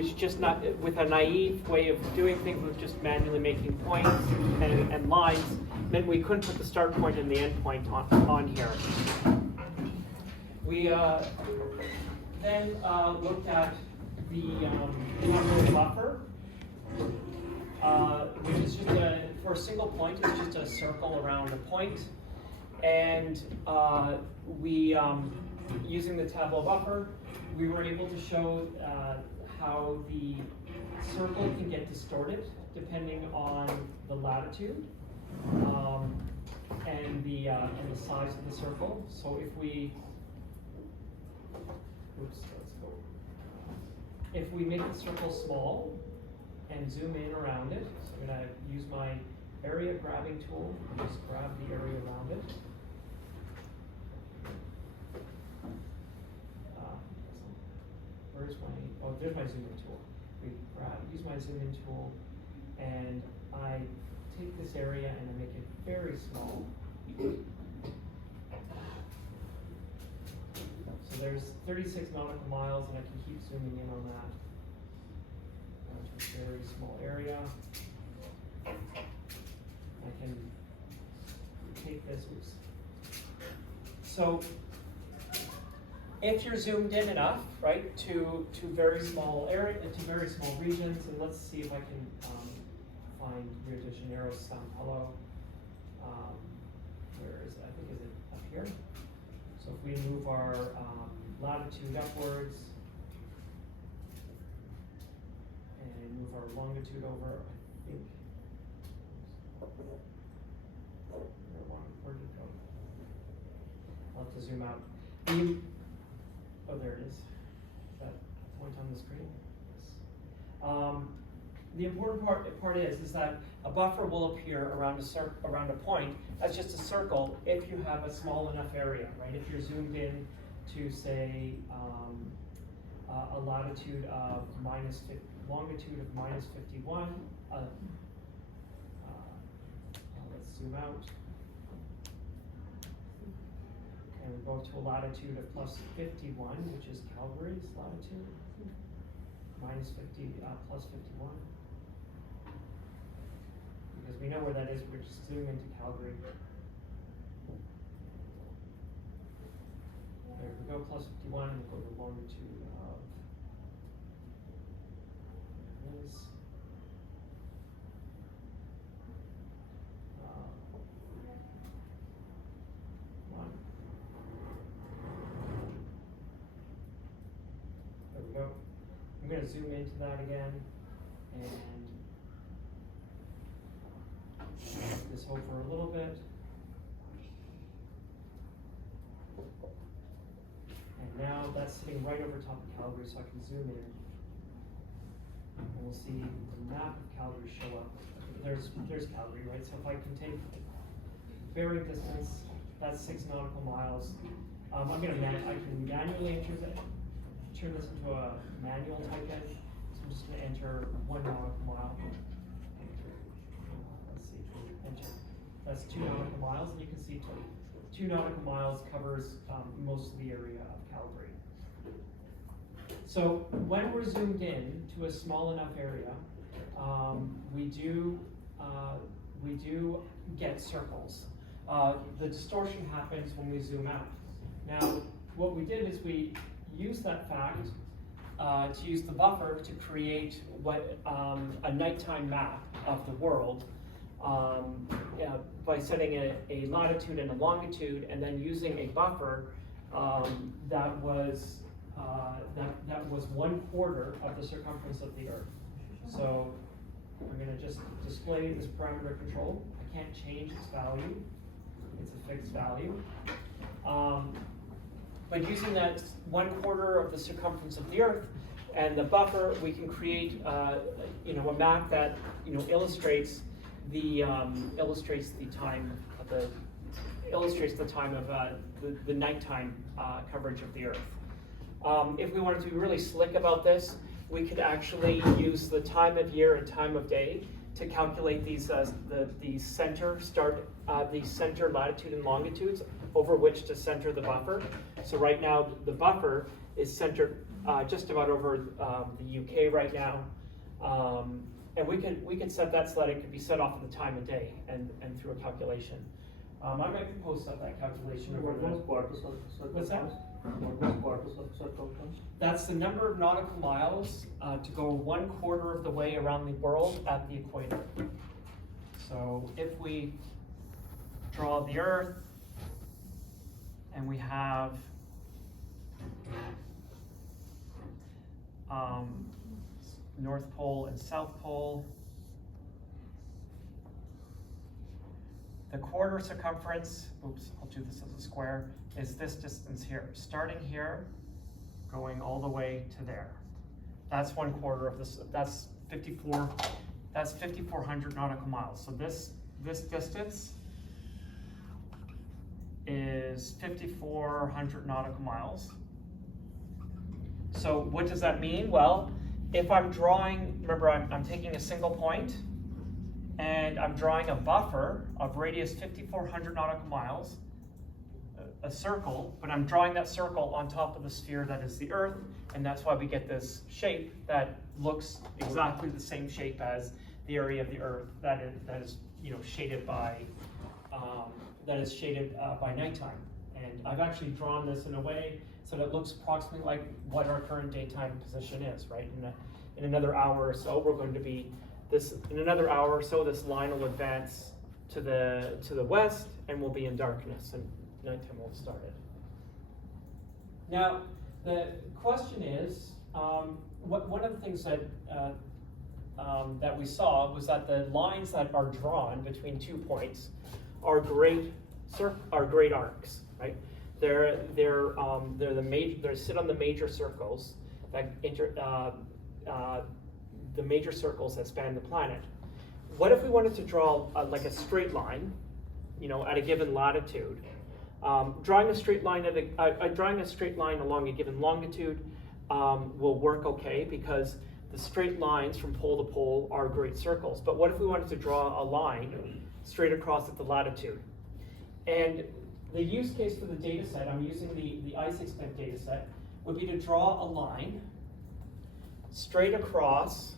which just not with a naive way of doing things, with just manually making points and lines, meant we couldn't put the start point and the end point on here. We then looked at the tableau buffer, which is just for a single point, it's just a circle around a point. And using the tableau buffer, we were able to show how the circle can get distorted depending on the latitude and the size of the circle. So if we, if we make the circle small and zoom in around it, so I'm going to use my area grabbing tool and just grab the area around it. Where's my, oh, there's my zoom in tool. Use my zoom in tool, and I take this area and I make it very small. So there's 36 nautical miles, and I can keep zooming in on that. That's a very small area. I can take this. Oops. So if you're zoomed in enough, right, to very small area, to very small regions, and let's see if I can find Rio de Janeiro, Sao Paulo. Where is it? I think is it up here? So if we move our latitude upwards and move our longitude over, I think. Where did it go? I'll have to zoom out. Oh, there it is. That point on the screen. Yes. The important part is that a buffer will appear around a point as just a circle if you have a small enough area, right? If you're zoomed in to say a latitude of longitude of minus 51. Let's zoom out. And we go to a latitude of plus 51, which is Calgary's latitude. Minus 50, plus 51. Because we know where that is, we're just zooming into Calgary. There we go, plus 51, and we'll go to longitude of, there it is. There we go. I'm going to zoom into that again and move this over a little bit. And now that's sitting right over top of Calgary, so I can zoom in. And we'll see the map of Calgary show up. There's Calgary, right? So if I can take bearing distance, that's 6 nautical miles. I can manually turn this into a manual type in. So I'm just going to enter 1 nautical mile. Let's see, enter. That's 2 nautical miles, and you can see 2 nautical miles covers most of the area of Calgary. So when we're zoomed in to a small enough area, we do get circles. The distortion happens when we zoom out. Now, what we did is we used that fact to use the buffer to create what a nighttime map of the world by setting a latitude and a longitude, and then using a buffer that was 1/4 of the circumference of the Earth. So I'm going to just display this parameter control. I can't change its value. It's a fixed value. But using that 1/4 of the circumference of the Earth and the buffer, we can create a map that illustrates the time of the nighttime coverage of the Earth. If we wanted to be really slick about this, we could actually use the time of year and time of day to calculate these the center latitude and longitudes over which to center the buffer. So right now the buffer is centered just about over the UK right now. And we could set that so that it could be set off at the time of day and through a calculation. I might post up that calculation. What was quarter circle? What's that? What was quarter circle? That's the number of nautical miles to go 1/4 of the way around the world at the equator. So if we draw the Earth and we have North Pole and South Pole, the quarter circumference, oops, I'll do this as a square, is this distance here. Starting here, going all the way to there. That's 1/4 of this, that's 5,400 nautical miles. So this distance is 5,400 nautical miles. So what does that mean? Well, if I'm drawing, remember I'm taking a single point, and I'm drawing a buffer of radius 5,400 nautical miles, a circle, but I'm drawing that circle on top of the sphere that is the Earth, and that's why we get this shape that looks exactly the same shape as the area of the Earth that is shaded by nighttime. And I've actually drawn this in a way so that it looks approximately like what our current daytime position is, right? In another hour or so, we're going to be in another hour or so, this line will advance to the west, and we'll be in darkness, and nighttime will have started. Now, the question is, one of the things that we saw was that the lines that are drawn between 2 points are great arcs, right? They sit on the major circles that the major circles that span the planet. What if we wanted to draw like a straight line, at a given latitude? Drawing a straight line along a given longitude will work okay because the straight lines from pole to pole are great circles. But what if we wanted to draw a line straight across at the latitude? And the use case for the data set, I'm using the ice extent data set, would be to draw a line straight across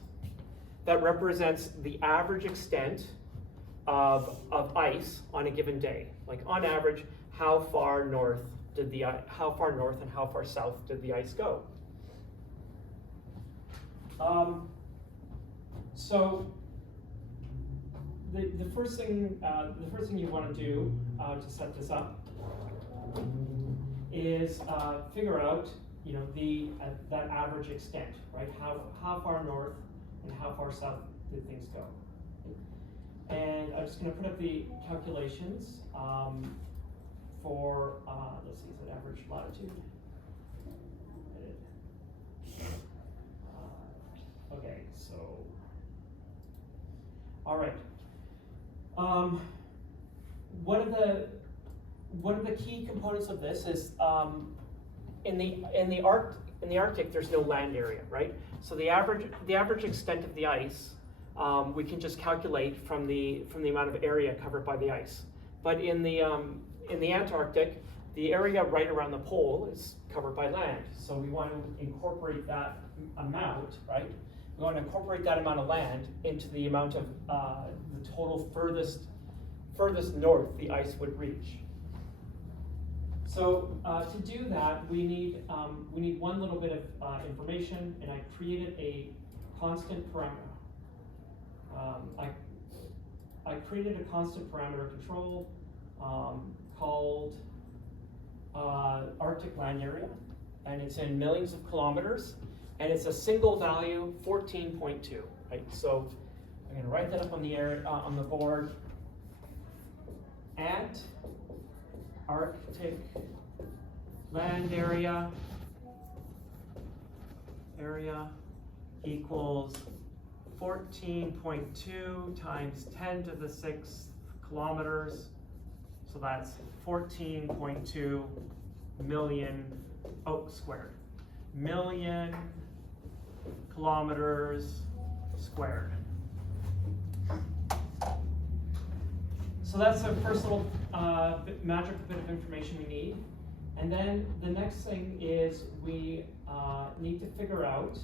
that represents the average extent of ice on a given day. Like on average, how far north and how far south did the ice go? So the first thing you want to do to set this up is figure out that average extent, right? How far north and how far south did things go? And I'm just going to put up the calculations for let's see, is it average latitude? Okay, so all right. One of the key components of this is in the Arctic there's no land area, right? So the average extent of the ice we can just calculate from the amount of area covered by the ice. But in the Antarctic, the area right around the pole is covered by land. So we want to incorporate that amount, right? We want to incorporate that amount of land into the amount of the total furthest north the ice would reach. So to do that, we need one little bit of information, and I created a constant parameter. I created a constant parameter control called Arctic land area, and it's in millions of kilometers, and it's a single value 14.2. Right. So I'm going to write that up on the board. At Arctic land area equals 14.2 times 10 to the 6th kilometers. So that's 14.2 million squared. Million kilometers squared. So that's the first little magical bit of information we need. And then the next thing is we need to figure out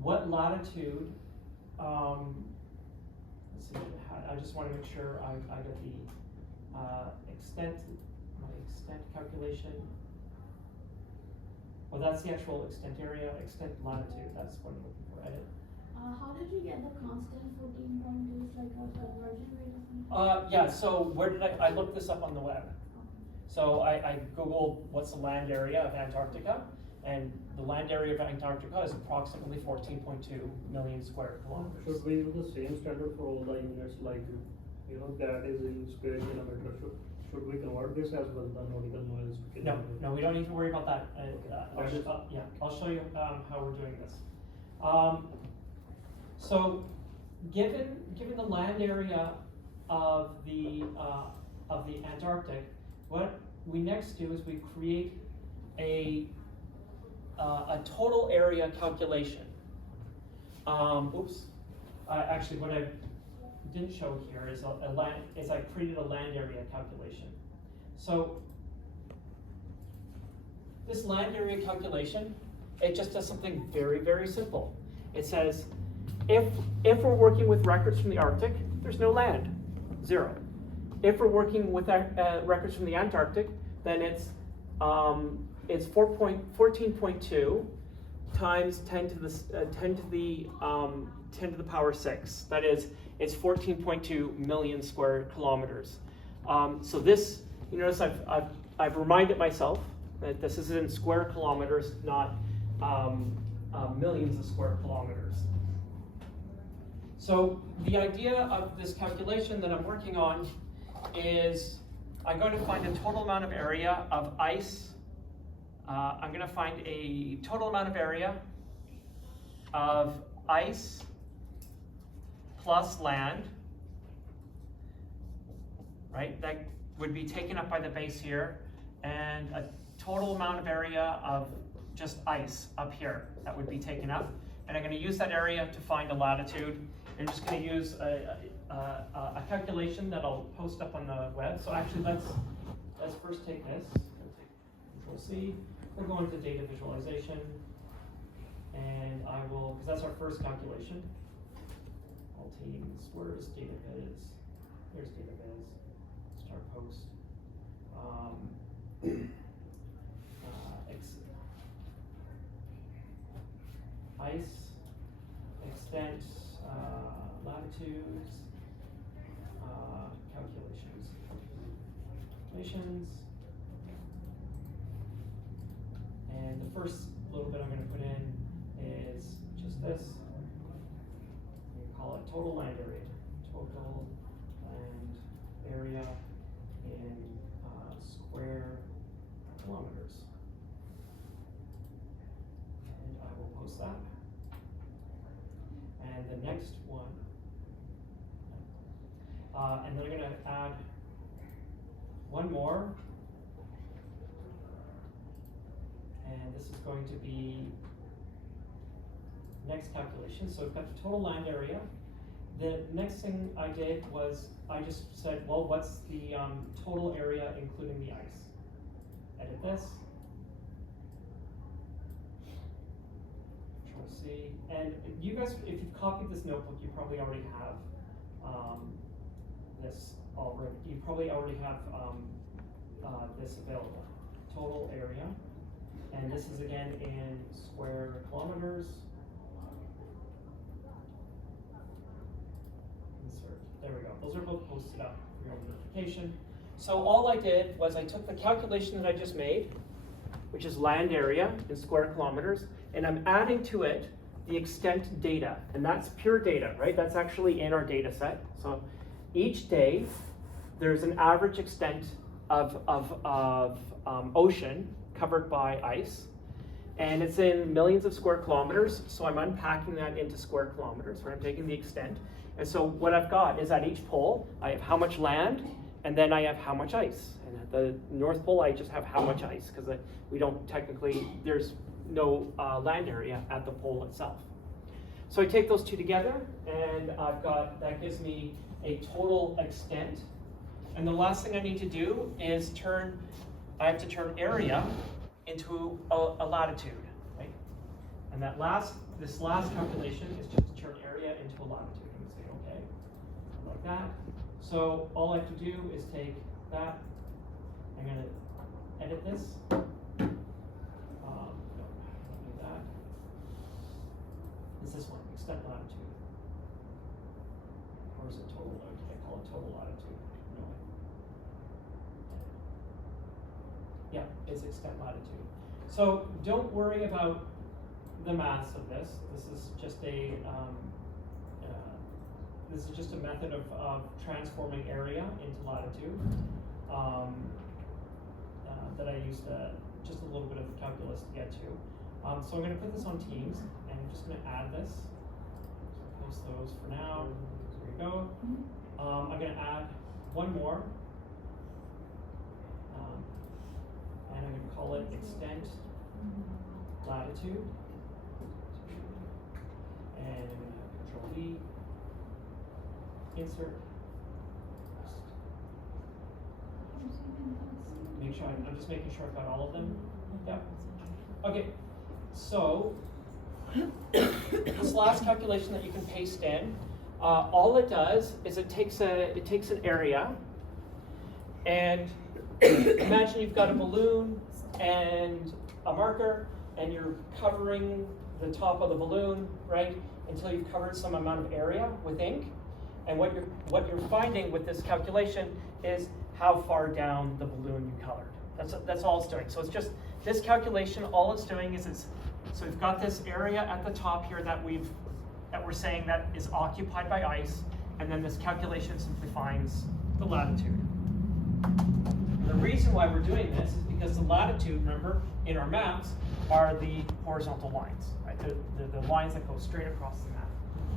what latitude, let's see, I just want to make sure I got the extent, my extent calculation. Well, that's the actual extent area, extent latitude, that's what I'm looking for, edit. How did you get the constant 14.2? It's like a conversion rate or something? Yeah, so where did I looked this up on the web. So I Googled what's the land area of Antarctica, and the land area of Antarctica is approximately 14.2 million square kilometers. Should we use the same standard for all the units, like, you know, that is in square kilometer? Should we convert this as well, the nautical miles? to No, kilometer? no, we don't need to worry about that. Yeah, I'll show you how we're doing this. So, given the land area of the Antarctic, what we next do is we create a total area calculation. Actually, what I didn't show here is I created a land area calculation. So this land area calculation, it just does something very, very simple. It says, if we're working with records from the Arctic, there's no land, 0. If we're working with records from the Antarctic, then it's 14.2 times 10 to the power 6. That is, it's 14.2 million square kilometers. So this, you notice I've reminded myself that this is in square kilometers, not millions of square kilometers. So the idea of this calculation that I'm working on is I'm going to find a total amount of area of ice. I'm going to find a total amount of area of ice plus land, right? That would be taken up by the base here, and a total amount of area of just ice up here that would be taken up. And I'm going to use that area to find a latitude. I'm just going to use a calculation that I'll post up on the web. So actually, let's first take this. Control C. We're going to data visualization, and I will, because that's our first calculation. All teams, where's data viz? There's data viz. Start post. Ice, extent, latitudes, calculations. And the first little bit I'm going to put in is just this. We call it total land area. Total land area in square kilometers. And I will post that. And the next one, and then I'm going to add one more. And this is going to be next calculation. So we've got the total land area. The next thing I did was I just said, well, what's the total area including the ice? Edit this. Control C. And you guys, if you've copied this notebook, you probably already have this already. You probably already have this available. Total area. And this is again in square kilometers. Insert. There we go. Those are both posted up for your notification. So all I did was I took the calculation that I just made, which is land area in square kilometers, and I'm adding to it the extent data. And that's pure data, right? That's actually in our data set. So each day, there's an average extent of ocean covered by ice, and it's in millions of square kilometers, so I'm unpacking that into square kilometers, where I'm taking the extent. And so what I've got is at each pole, I have how much land, and then I have how much ice. And at the North Pole, I just have how much ice, because we don't technically, there's no land area at the pole itself. So I take those two together, and that gives me a total extent. And the last thing I need to do is turn I have to turn area into a latitude, right? And this last calculation is just to turn area into a latitude. I'm gonna say okay, like that. So all I have to do is take that. I'm gonna edit this. No, don't do that. Is this one, extent latitude? Or is it total? I call it total latitude. No. Yeah, it's extent latitude. So don't worry about the maths of this. This is just a method of transforming area into latitude that I used just a little bit of calculus to get to. So I'm going to put this on Teams, and I'm just going to add this. So post those for now. There we go. I'm going to add one more, and I'm going to call it extent latitude. And I'm going to Control V, insert. Make sure I'm just making sure I've got all of them. Yeah. Okay. So this last calculation that you can paste in, all it does is it takes an area, and imagine you've got a balloon and a marker, and you're covering the top of the balloon, right, until you've covered some amount of area with ink. And what you're finding with this calculation is how far down the balloon you colored. That's all it's doing. So it's just this calculation. All it's doing is so we've got this area at the top here that we're saying that is occupied by ice, and then this calculation simply finds the latitude. The reason why we're doing this is because the latitude, remember, in our maps are the horizontal lines, right? The lines that go straight across the map.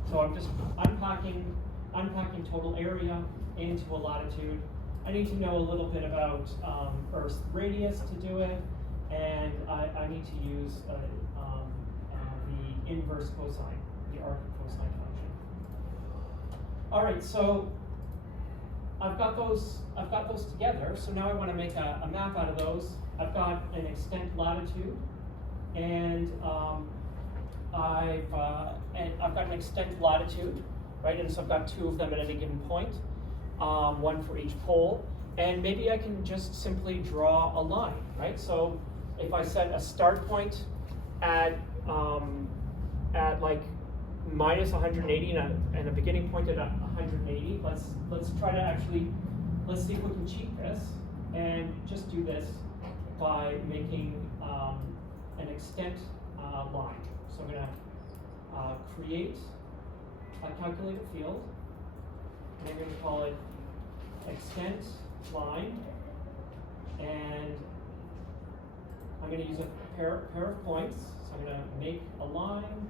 So I'm just unpacking total area into a latitude. I need to know a little bit about Earth's radius to do it, and I need to use the inverse cosine, the arc cosine function. All right, so I've got those together. So now I want to make a map out of those. I've got an extent latitude, and I've got an extent latitude, right? And so I've got two of them at any given point, one for each pole. And maybe I can just simply draw a line, right? So if I set a start point at like minus 180 and a beginning point at 180, let's try to let's see if we can cheat this and just do this by making an extent line. So I'm going to create a calculated field, and I'm going to call it extent line, and I'm going to use a pair of points. So I'm going to make a line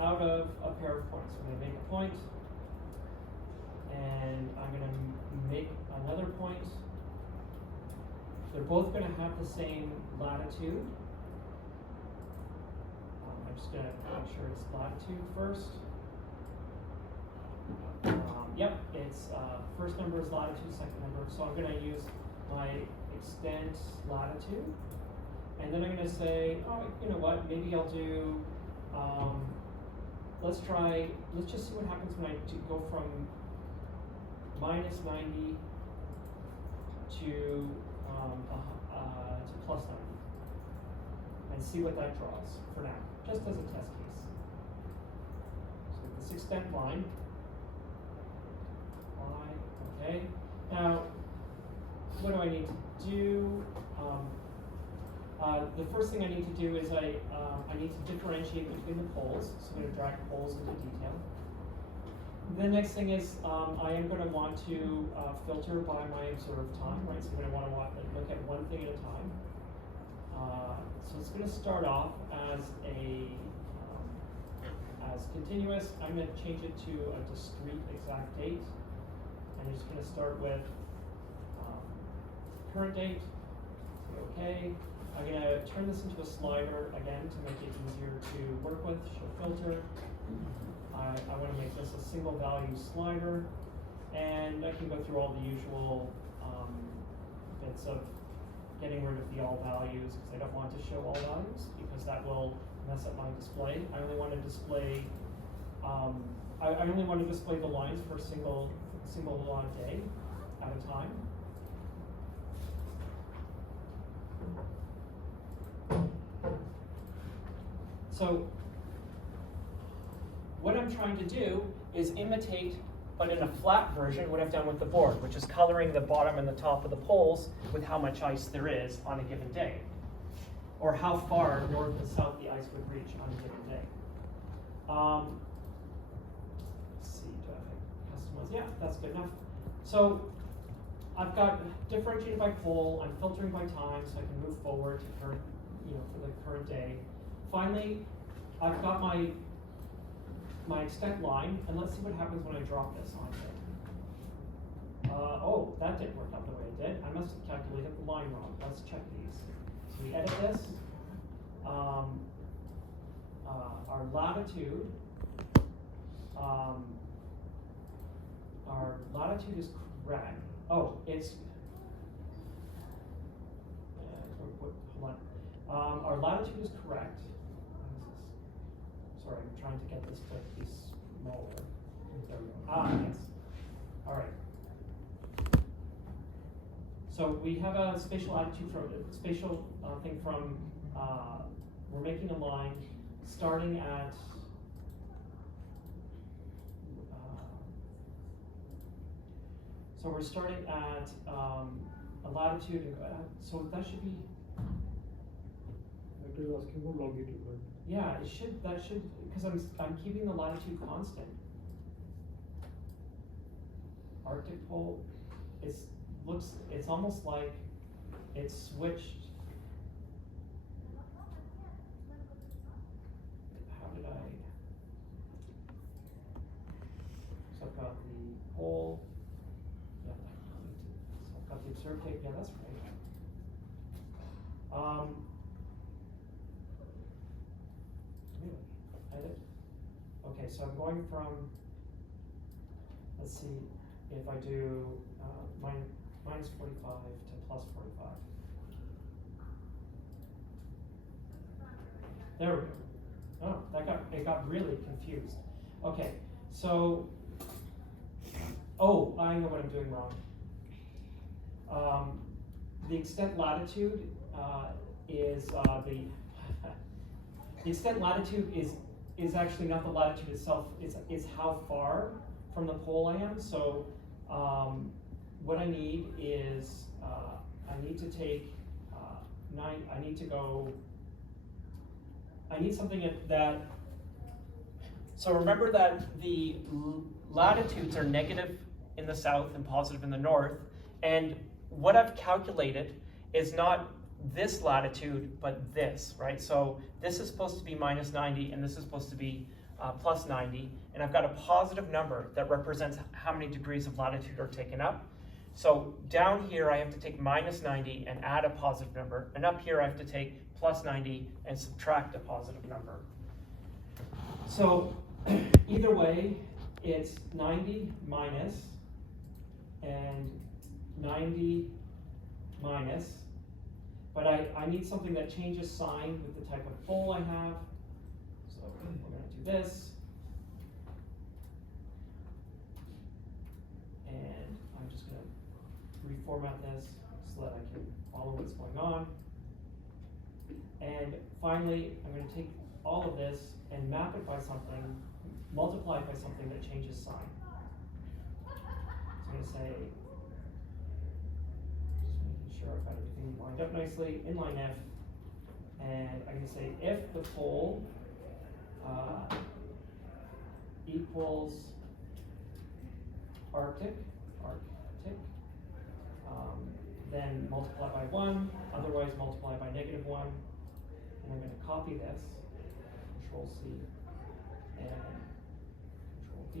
out of a pair of points. I'm going to make a point, and I'm going to make another point. They're both going to have the same latitude. I'm just going to make sure it's latitude first. Yep, it's first number is latitude, second number. So I'm going to use my extent latitude. And then I'm going to say, oh, you know what, maybe I'll do, let's just see what happens when I go from minus 90 to plus 90. And see what that draws for now, just as a test case. So this extent line, okay. Now, what do I need to do? The first thing I need to do is I need to differentiate between the poles. So I'm going to drag poles into detail. The next thing is I am going to want to filter by my observed time, right? So I'm going to want to look at one thing at a time. So it's going to start off as as continuous. I'm going to change it to a discrete exact date. And I'm just going to start with current date. Say OK. I'm going to turn this into a slider again to make it easier to work with. Show filter. I want to make this a single value slider, and I can go through all the usual benefits of getting rid of the all values, because I don't want to show all values, because that will mess up my display. I only want to display, I only want to display the lines for a single day at a time. So what I'm trying to do is imitate, but in a flat version, what I've done with the board, which is coloring the bottom and the top of the poles with how much ice there is on a given day, or how far north and south the ice would reach on a given day. Let's see, do I have customize? Yeah, that's good enough. So I've got differentiated by pole. I'm filtering by time, so I can move forward for the current day. Finally, I've got my extent line, and let's see what happens when I drop this on it. Oh, that didn't work out the way it did. I must have calculated the line wrong. Let's check these. So we edit this. Our latitude. Our latitude is correct. Oh, it's. Hold on. Our latitude is correct. Sorry, I'm trying to get this to be smaller. There we go. Yes. All right. So we have a spatial attitude from spatial thing from. We're making a line starting at. So we're starting at a latitude. So that should be. It is asking for longitude, right? Yeah, it should. That should, because I'm keeping the latitude constant. Arctic pole, it's almost like it's switched. How did I? So I've got the pole. Yeah, so I've got the observed tape. Yeah, that's right. Edit. Okay, so I'm going from, let's see, if I do minus 45 to plus 45. There we go. Oh, it got really confused. Okay, so, oh, I know what I'm doing wrong. The extent latitude is the extent latitude is actually not the latitude itself, it's how far from the pole I am. So what I need is, I need to take, I need something that, so remember that the latitudes are negative in the south and positive in the north, and what I've calculated is not this latitude, but this, right? So this is supposed to be minus 90, and this is supposed to be plus 90, and I've got a positive number that represents how many degrees of latitude are taken up. So down here I have to take minus 90 and add a positive number, and up here I have to take plus 90 and subtract a positive number. So either way, it's 90 minus and 90 minus. But I need something that changes sign with the type of pole I have. So we're going to do this. And I'm just going to reformat this so that I can follow what's going on. And finally, I'm going to take all of this and map it by something, multiply it by something that changes sign. So I'm going to say, sure I've got everything lined up nicely, inline if, and I'm going to say if the pole equals Arctic, then multiply by 1, otherwise multiply by -1, and I'm going to copy this, Control C and Control V,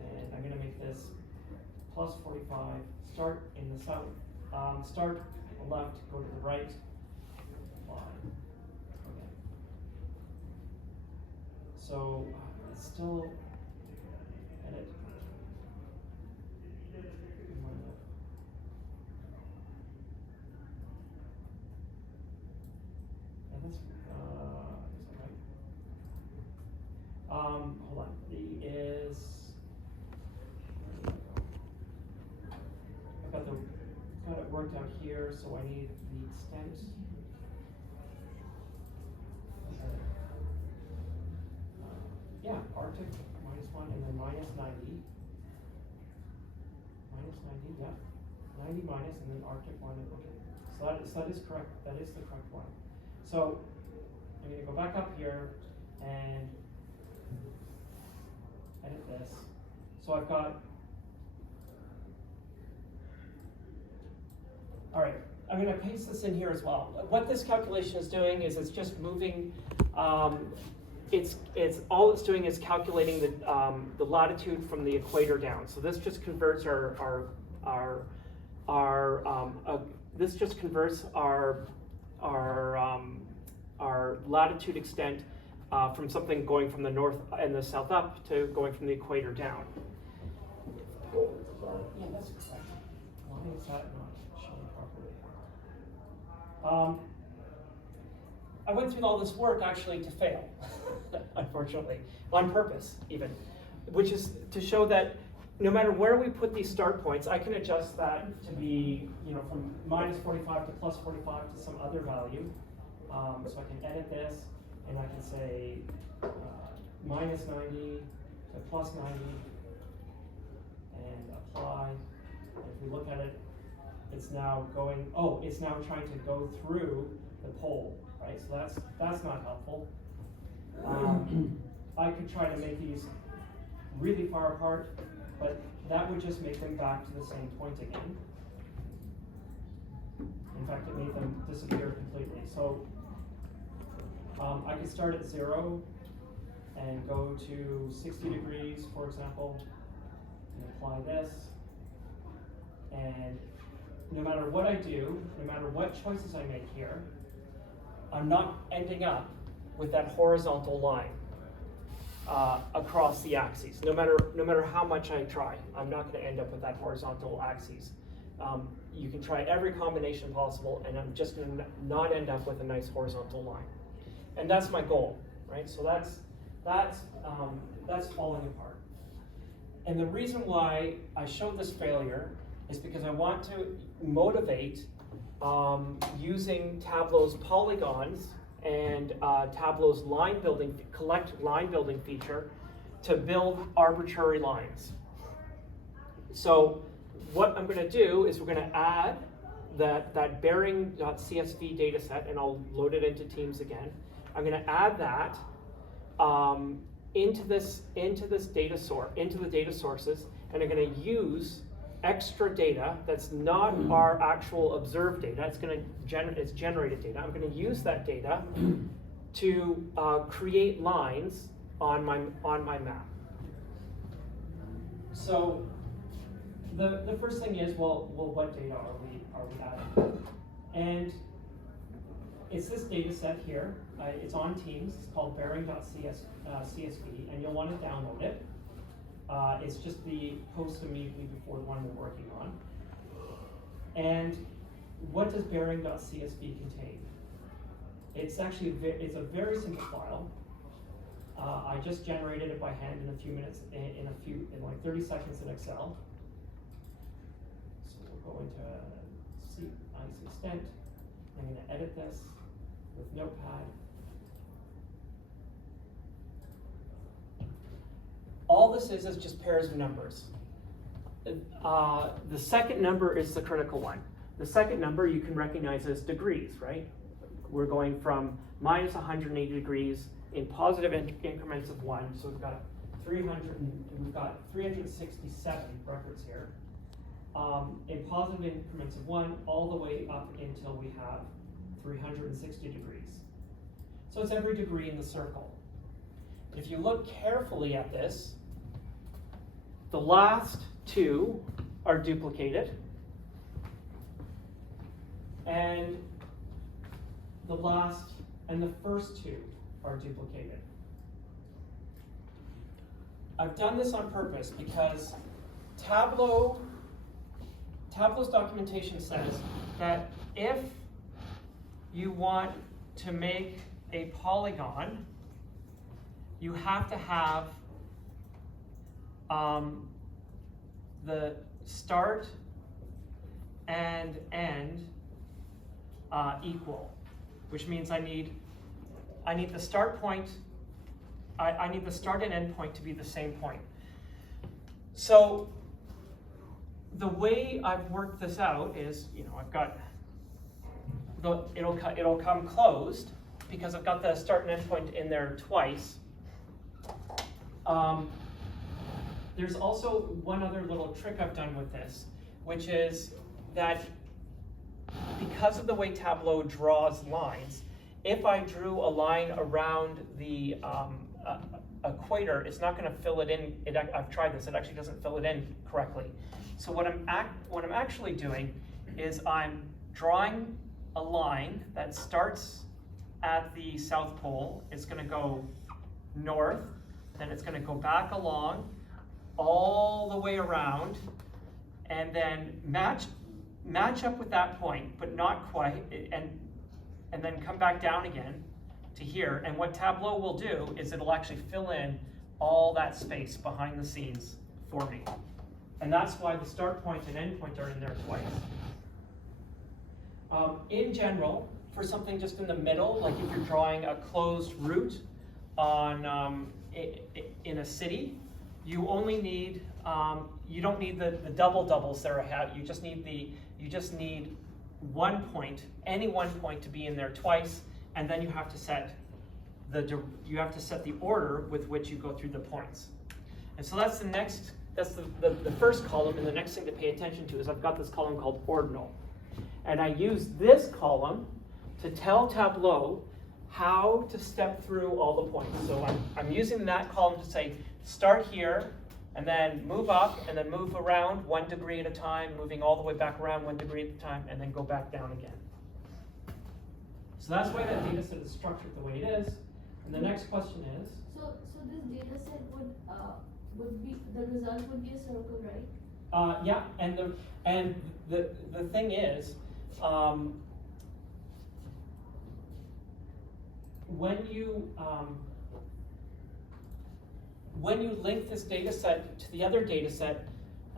and I'm going to make this plus 45, start in the south, start left, go to the right, apply. Okay. So it's still edit. Hold on, the is, where did I go? Got it worked out here, so I need the extent. Yeah, Arctic -1 and then -90. -90, yeah. 90 minus and then Arctic 1, okay. So that is correct, that is the correct one. So I'm gonna go back up here and edit this. So I've got, all right, I'm gonna paste this in here as well. What this calculation is doing is it's just moving, it's all it's doing is calculating the latitude from the equator down. So this just converts this just converts our latitude extent from something going from the north and the south up to going from the equator down. Yeah, that's correct. Why is that not showing properly? I went through all this work actually to fail, unfortunately, on purpose even, which is to show that no matter where we put these start points, I can adjust that to be, from -45 to +45 to some other value. So I can edit this, and I can say -90 to +90, and apply. And if we look at it, it's now going. Oh, it's now trying to go through the pole, right? So that's not helpful. I could try to make these really far apart, but that would just make them back to the same point again. In fact, it made them disappear completely. So I could start at 0 and go to 60 degrees, for example, and apply this. And no matter what I do, no matter what choices I make here, I'm not ending up with that horizontal line across the axes. No matter how much I try, I'm not going to end up with that horizontal axis. You can try every combination possible, and I'm just going to not end up with a nice horizontal line. And that's my goal, right? So that's falling apart. And the reason why I showed this failure is because I want to motivate using Tableau's polygons and Tableau's collect line building feature to build arbitrary lines. So what I'm going to do is we're going to add that bearing.csv data set, and I'll load it into Teams again. I'm going to add that into the data sources, and I'm going to use extra data that's not our actual observed data. It's generated data. I'm going to use that data to create lines on my map. So the first thing is, well, what data are we adding? And it's this data set here. It's on Teams. It's called bearing.csv, and you'll want to download it. It's just the post immediately before the one we're working on. And what does bearing.csv contain? It's actually it's a very simple file. I just generated it by hand in a few minutes, in like 30 seconds in Excel. So we'll go into nice extent. I'm going to edit this with Notepad. All this is just pairs of numbers. The second number is the critical one. The second number you can recognize as degrees, right? We're going from minus 180 degrees in positive increments of 1. So we've got 367 records here. In positive increments of 1 all the way up until we have 360 degrees. So it's every degree in the circle. If you look carefully at this, the last two are duplicated, and the first two are duplicated. I've done this on purpose because Tableau's documentation says that if you want to make a polygon, you have to have the start and end equal, which means I need the start point, I need the start and end point to be the same point. So the way I've worked this out is, I've got it'll come closed because I've got the start and end point in there twice. There's also one other little trick I've done with this, which is that because of the way Tableau draws lines, if I drew a line around the equator, it's not going to fill it in. I've tried this; it actually doesn't fill it in correctly. So what I'm actually doing is I'm drawing a line that starts at the South Pole. It's going to go north, then it's going to go back along, all the way around, and then match up with that point, but not quite, and then come back down again to here. And what Tableau will do is it'll actually fill in all that space behind the scenes for me. And that's why the start point and end point are in there twice. In general, for something just in the middle, like if you're drawing a closed route on in a city, you only need you don't need the double doubles there ahead. You just need one point, any one point to be in there twice, and then you have to set the order with which you go through the points. And so that's the first column, and the next thing to pay attention to is I've got this column called ordinal. And I use this column to tell Tableau how to step through all the points. So I'm using that column to say, start here, and then move up, and then move around 1 degree at a time, moving all the way back around 1 degree at a time, and then go back down again. So that's why that data set is structured the way it is. And the next question is? So this data set would be, the result would be a circle, right? Yeah, and the thing is, when you link this data set to the other data set,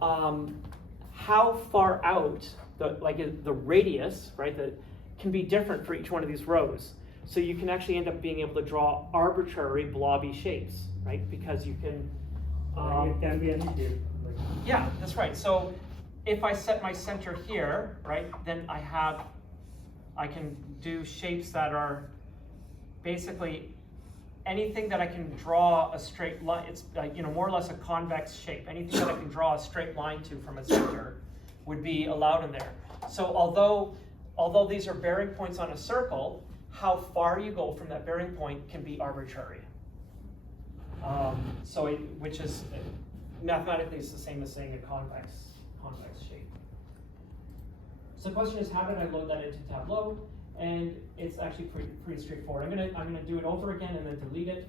how far out the radius, right, that can be different for each one of these rows. So you can actually end up being able to draw arbitrary blobby shapes, right? Because you can. It can be any shape. Yeah, that's right. So if I set my center here, right, then I can do shapes that are basically anything that I can draw a straight line. It's more or less a convex shape. Anything that I can draw a straight line to from a center would be allowed in there. So although these are bearing points on a circle, how far you go from that bearing point can be arbitrary. Which is mathematically it's the same as saying a convex shape. So the question is, how did I load that into Tableau? And it's actually pretty straightforward. I'm gonna do it over again and then delete it.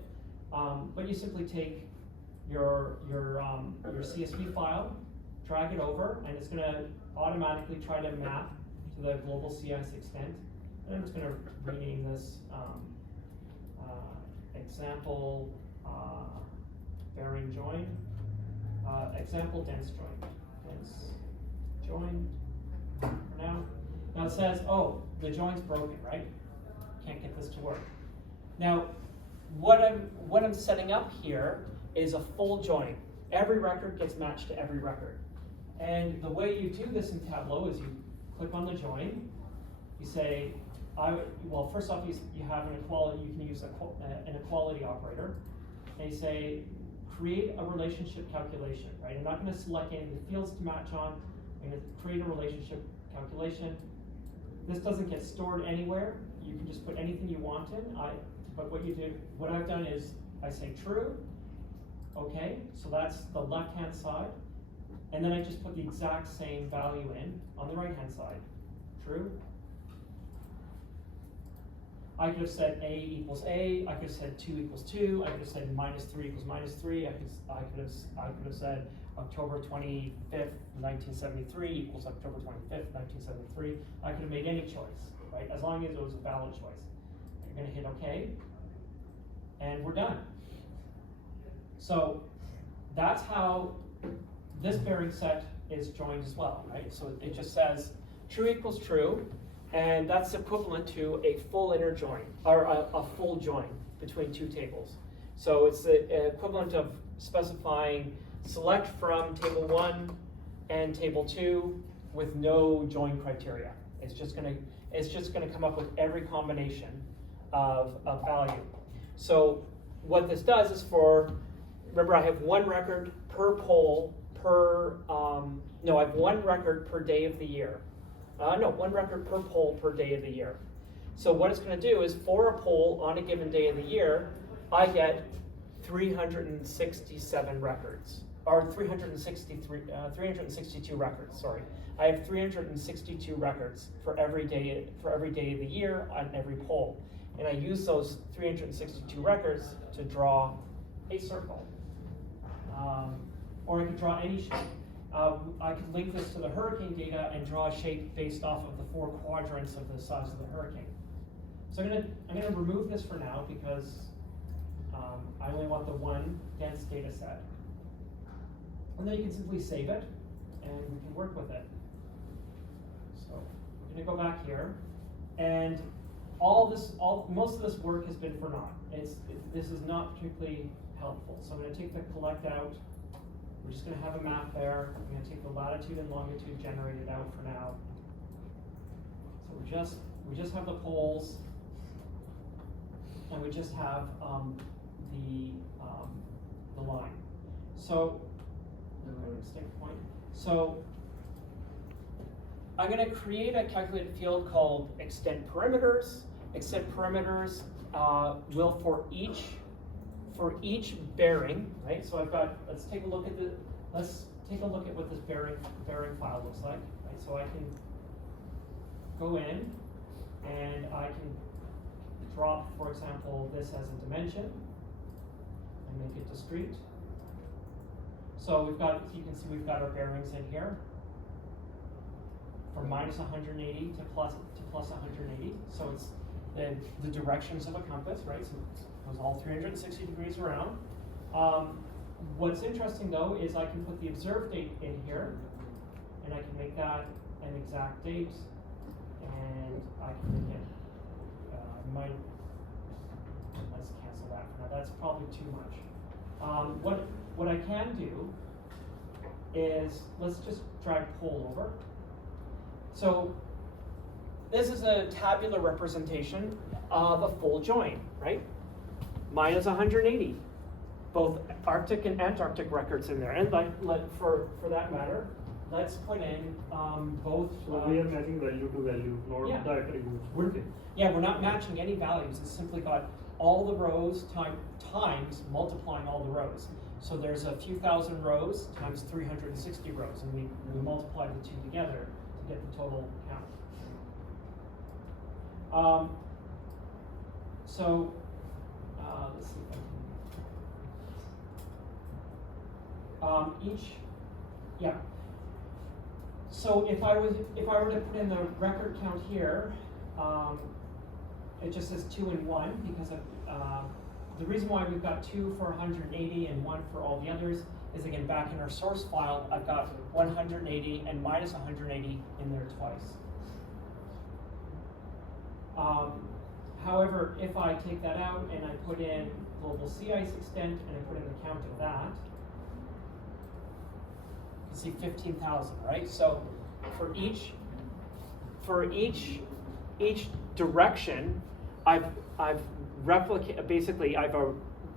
But you simply take your CSV file, drag it over, and it's gonna automatically try to map to the global CS extent. And I'm just gonna rename this example bearing join, example dense join for now. Now it says, oh, the join's broken, right? Can't get this to work. Now, what I'm setting up here is a full join. Every record gets matched to every record. And the way you do this in Tableau is you click on the join, you say, well, first off, you have an equality, you can use an equality operator. They say, create a relationship calculation, right? I'm not going to select any of the fields to match on. I'm going to create a relationship calculation. This doesn't get stored anywhere. You can just put anything you want in. But what I've done is I say true. Okay, so that's the left-hand side. And then I just put the exact same value in on the right-hand side. True. I could have said A equals A. I could have said 2 equals 2. I could have said -3 equals -3. I could have said October 25th, 1973 equals October 25th, 1973. I could have made any choice, right? As long as it was a valid choice. You're going to hit OK, and we're done. So that's how this bearing set is joined as well, right? So it just says true equals true, and that's equivalent to a full inner join, or a full join between two tables. So it's the equivalent of specifying select from table 1 and table 2 with no join criteria. It's just gonna come up with every combination of value. So what this does is remember I have one record per poll I have one record per day of the year. One record per poll per day of the year. So what it's going to do is for a poll on a given day of the year, I get 367 records, or 362 records, sorry. I have 362 records for every day of the year on every poll. And I use those 362 records to draw a circle. Or I could draw any shape. I could link this to the hurricane data and draw a shape based off of the 4 quadrants of the size of the hurricane. So I'm gonna remove this for now because I only want the one dense data set. And then you can simply save it and we can work with it. So I'm gonna go back here, and most of this work has been for naught. This is not particularly helpful. So I'm gonna take the collect out. We're just going to have a map there. I'm going to take the latitude and longitude generated out for now. So we just have the poles, and we just have the line. So extinct point. So I'm going to create a calculated field called extend perimeters. Extend perimeters will for each bearing, right? So let's take a look at what this bearing file looks like, right? So I can go in and I can drop, for example, this as a dimension and make it discrete. So you can see we've got our bearings in here from minus 180 to plus 180. So it's the directions of a compass, right? So it goes all 360 degrees around. What's interesting though is I can put the observed date in here, and I can make that an exact date, and I can make it, let's cancel that for now. That's probably too much. What I can do is, let's just drag poll over. So this is a tabular representation of a full join, right? Minus 180, both Arctic and Antarctic records in there. And for that matter, let's put in both. So we are matching value to value, not Yeah. the attributes. We're not matching any values. It's simply got all the rows times multiplying all the rows. So there's a few thousand rows times 360 rows, and we multiply the two together to get the total count. Let's see if I can. So if I were to put in the record count here, it just says 2 and 1 because of the reason why we've got 2 for 180 and 1 for all the others is, again, back in our source file, I've got 180 and minus 180 in there twice. However, if I take that out and I put in global sea ice extent and I put in the count of that, you can see 15,000, right? So for each direction, I've replicated, basically I have a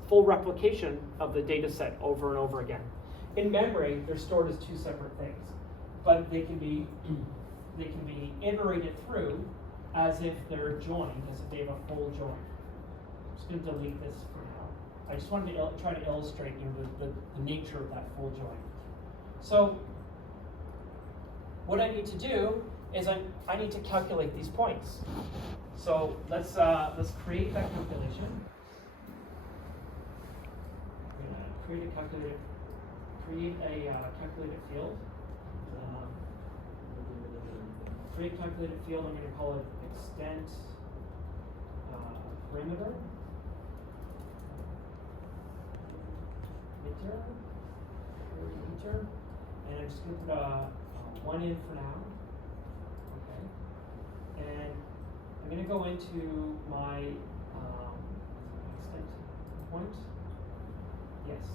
full replication of the data set over and over again. In memory, they're stored as two separate things, but they can be iterated through as if they're joined, as if they have a full join. I'm just going to delete this for now. I just wanted to try to illustrate the nature of that full join. So what I need to do is I need to calculate these points. So let's create that calculation. I'm going to create a calculated field. Create calculated field. I'm going to call it extent perimeter. meter, and I'm just going to put a 1 in for now. Okay, and I'm going to go into my extent point. Yes.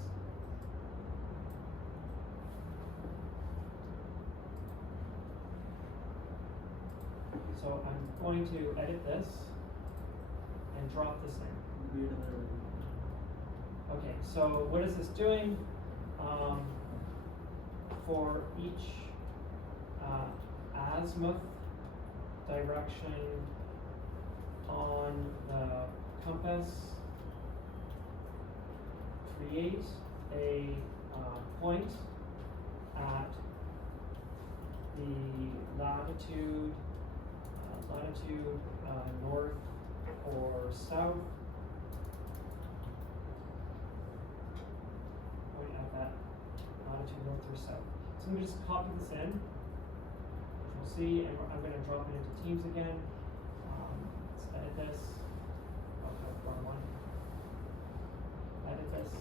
So I'm going to edit this and drop this in. Okay, so what is this doing? For each azimuth direction on the compass, create a point at the latitude, north or south. Point at that latitude north or south. So I'm going to just copy this in, which we'll see, and I'm going to drop it into Teams again. Let's edit this. Okay, wrong one. Edit this.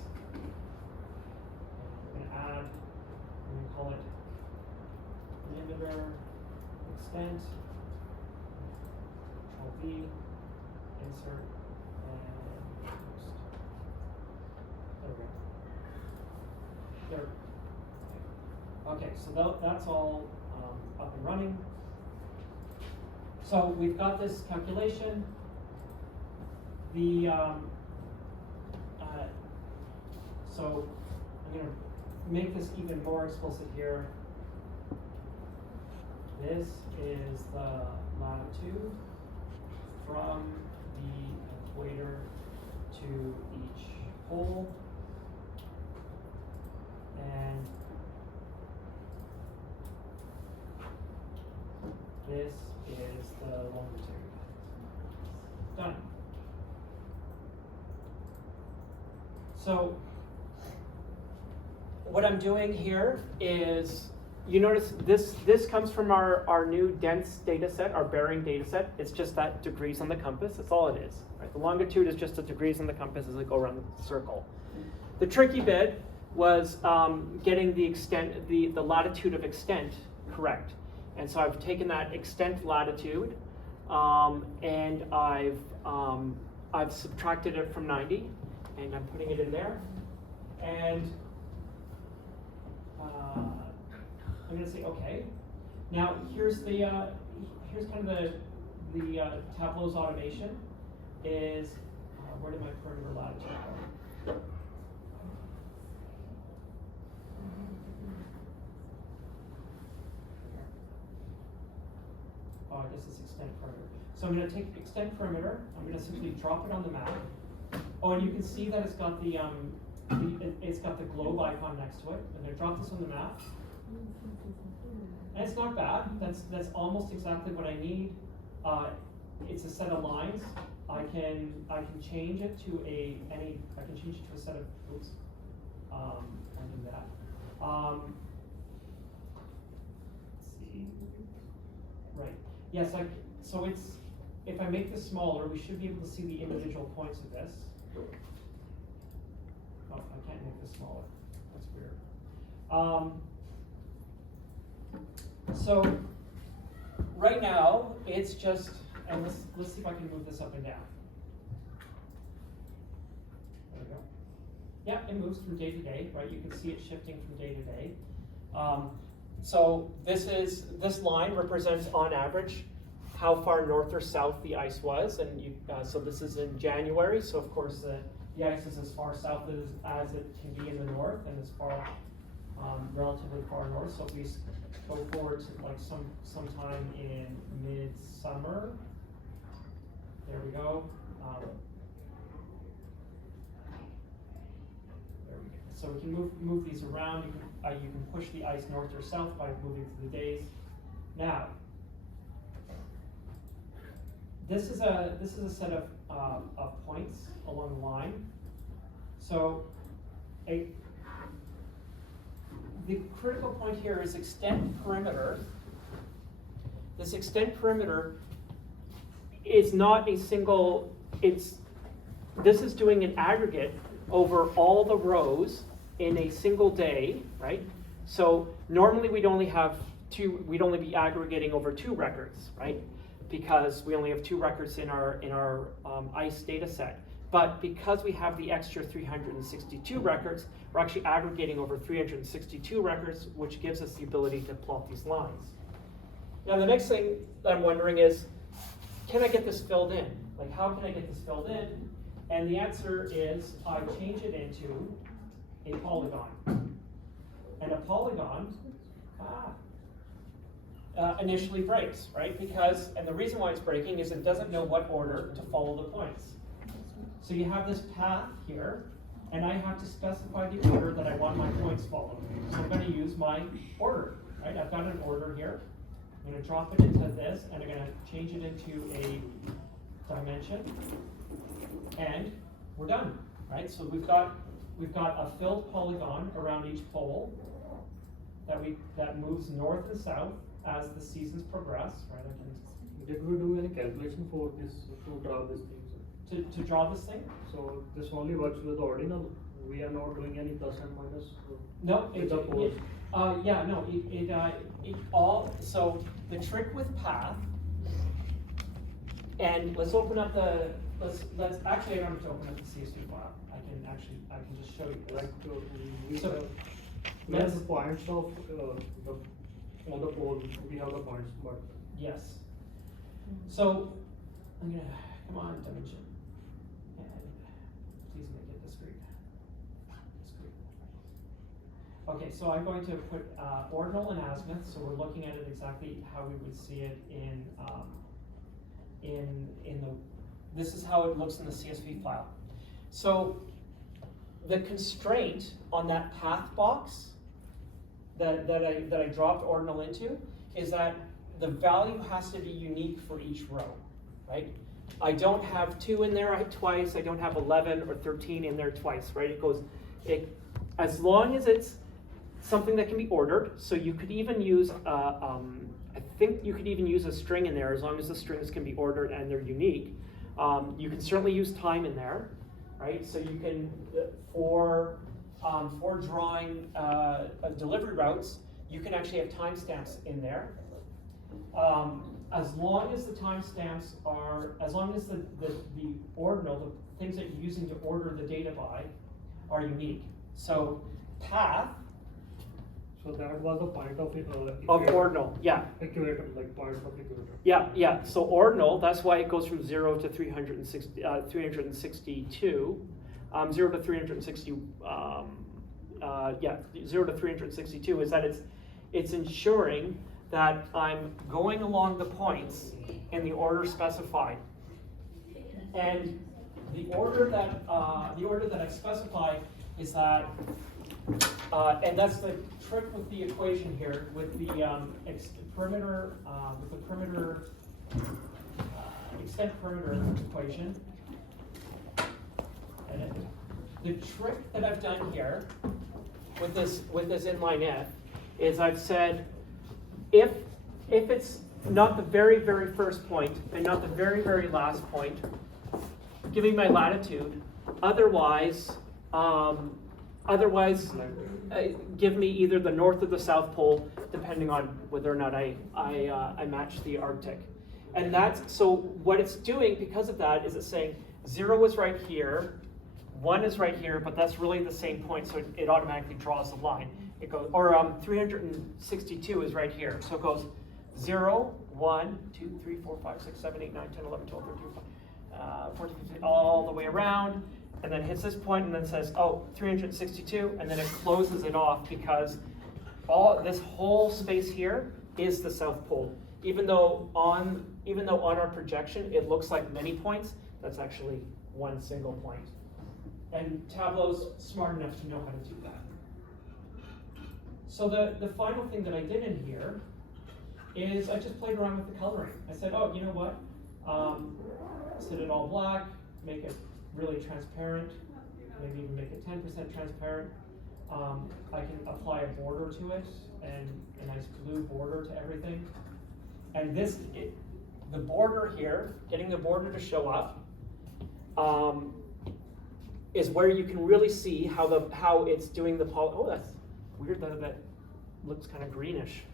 We're going to add, we're going to call it limiter extent. Control V, insert, and post. There we go. There. Okay, so that's all up and running. So we've got this calculation. The so I'm going to make this even more explicit here. This is the latitude from the equator to each pole, and this is the longitude. Done. So what I'm doing here is, you notice this comes from our new dense data set, our bearing data set. It's just that degrees on the compass. That's all it is. Right? The longitude is just the degrees on the compass as I go around the circle. The tricky bit was getting the extent, the latitude of extent correct. And so I've taken that extent latitude and I've subtracted it from 90, and I'm putting it in there. And I'm going to say okay. Now here's the here's kind of the Tableau's automation is where did my perimeter latitude go? Oh, I guess it's extent perimeter. So I'm going to take extent perimeter. I'm going to simply drop it on the map. Oh, and you can see that it's got it's got the globe icon next to it. I'm going to drop this on the map. And it's not bad. That's almost exactly what I need. It's a set of lines. I can change it to a set of oops. I'll do that. Let's see. Right. Yes. So it's, if I make this smaller, we should be able to see the individual points of this. Oh, I can't make this smaller. That's weird. So right now it's just, and let's see if I can move this up and down. There we go. Yeah, it moves from day to day, right? You can see it shifting from day to day. So this line represents on average how far north or south the ice was, and so this is in January. So of course the ice is as far south as it can be in the north, and as far relatively far north. So if we go forward to like sometime in midsummer, there we go. There we go. So we can move these around. You can push the ice north or south by moving through the days. Now, this is a set of points along the line. So the critical point here is extent perimeter. This extent perimeter is not a single, this is doing an aggregate over all the rows in a single day, right? So normally we'd only be aggregating over 2 records, right? Because we only have 2 records in our ICE data set. But because we have the extra 362 records, we're actually aggregating over 362 records, which gives us the ability to plot these lines. Now the next thing that I'm wondering is, can I get this filled in? Like, how can I get this filled in? And the answer is, I change it into a polygon. And a polygon initially breaks, right? Because, and the reason why it's breaking is it doesn't know what order to follow the points. So you have this path here, and I have to specify the order that I want my points followed. So I'm going to use my order, right? I've got an order here. I'm going to drop it into this, and I'm going to change it into a dimension, and we're done, right? So we've got a filled polygon around each pole that moves north and south as the seasons progress, right? Did we do any calculation for this to draw this thing? To draw this thing? So this only works with ordinal. We are not doing any plus and minus. No, so the trick with path, and let's open up let's actually, I don't have to open up the CSV file. I can just show you this. Like So, we have the points of on the pole. We have the points, but yes. So I'm gonna, come on, dimension. And please make it discrete. Okay, so I'm going to put ordinal and azimuth, so we're looking at it exactly how we would see it in this is how it looks in the CSV file. So the constraint on that path box that I dropped ordinal into is that the value has to be unique for each row, right? I don't have 2 in there twice, I don't have 11 or 13 in there twice, right? As long as it's something that can be ordered, so you could even use, I think you could even use a string in there as long as the strings can be ordered and they're unique. You can certainly use time in there, right? So you can, for drawing delivery routes, you can actually have timestamps in there. As long as the timestamps are, as long as the ordinal, the things that you're using to order the data by, are unique. So path. so that was the point of it. Of ordinal, yeah. Equator, like point of equator. Yeah. So ordinal, that's why it goes from 0 to 362, 0 to 360. 0 to 362 is that it's ensuring that I'm going along the points in the order specified, and the order that I specify is that, and that's the trick with the equation here with the perimeter extent perimeter equation. And the trick that I've done here with this inline F is I've said, if it's not the very, very first point and not the very, very last point, give me my latitude. Otherwise, give me either the north or the south pole, depending on whether or not I match the Arctic. And so what it's doing because of that is it's saying 0 is right here, 1 is right here, but that's really the same point, so it automatically draws the line. It goes, or 362 is right here, so it goes 0, 1, 2, 3, 4, 5, 6, 7, 8, 9, 10, 11, 12, 13, 14, 15, all the way around, and then hits this point and then says, oh, 362, and then it closes it off because this whole space here is the South Pole. Even though on our projection it looks like many points, that's actually one single point. And Tableau's smart enough to know how to do that. So the final thing that I did in here is I just played around with the coloring. I said, oh, you know what? Set it all black, make it really transparent, maybe even make it 10% transparent. I can apply a border to it and a nice blue border to everything. And the border here, getting the border to show up, is where you can really see how it's doing the oh, that's weird that looks kind of greenish.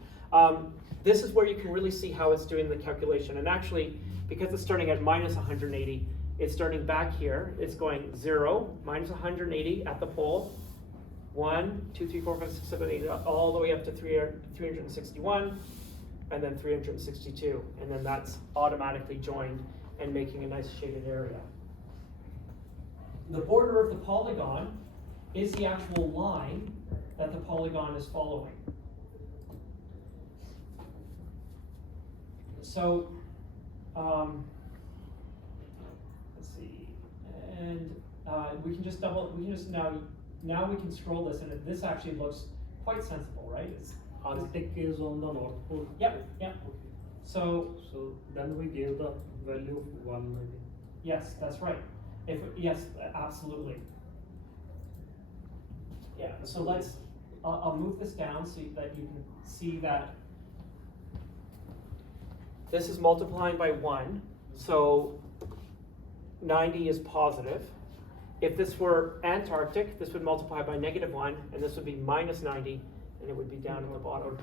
This is where you can really see how it's doing the calculation. And actually, because it's starting at minus 180, it's starting back here. It's going 0, minus 180 at the pole, 1, 2, 3, 4, 5, 6, 7, 8, all the way up to 361, and then 362. And then that's automatically joined and making a nice shaded area. The border of the polygon is the actual line that the polygon is following. So, let's see, and we can just now we can scroll this, and this actually looks quite sensible, right? It's Arctic is on the North Pole. Yep, yep. So then we gave the value of 1 maybe. yes, that's right. Yes, absolutely. Yeah. So I'll move this down so that you can see that this is multiplying by 1, so 90 is positive. If this were Antarctic, this would multiply by -1, and this would be minus 90, and it would be down at the bottom.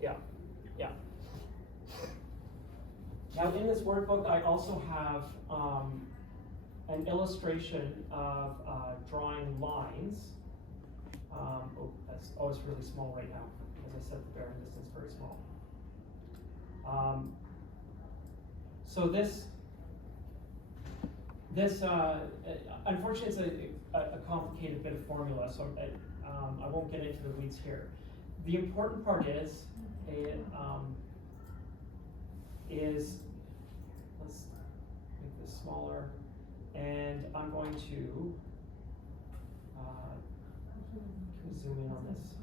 Yeah, yeah. Now in this workbook, I also have an illustration of drawing lines. It's really small right now. As I said, the bearing distance is very small. So this unfortunately, it's a complicated bit of formula, so I won't get into the weeds here. The important part is let's make this smaller, and I'm going to zoom in on this.